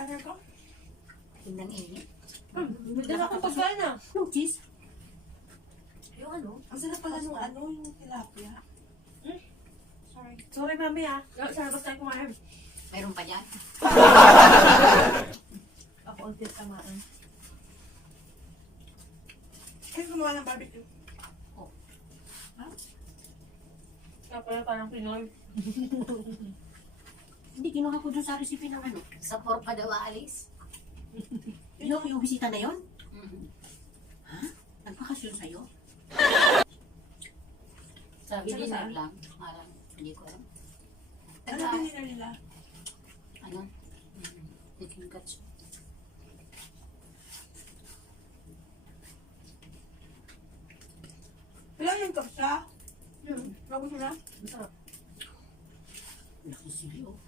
Ano ko? Tingnan init. Hindi na akong pagkain ah. Yung cheese. Yung ano? Ang sarap pala nung ano, yung tilapia. Sorry. Sorry, mami ah. Sa labas tayo kumain. Mayroon pa dyan. Ako ang tinamaan. Ay, gumawa ng barbecue. Kaya pala parang Pinoy. Hindi, kinuha ko dun sa recipe ng ano. Sa pork pa daw aalis. Yung bisita na yon? Ha? Nagpakasyon sa'yo? Sabi Saan din saan? lang. Parang, hindi ko alam. Ano binila nila? Ano? Chicken katsu. Ilang yung kapsa? Bago sila? Masarap. Laki sili oh.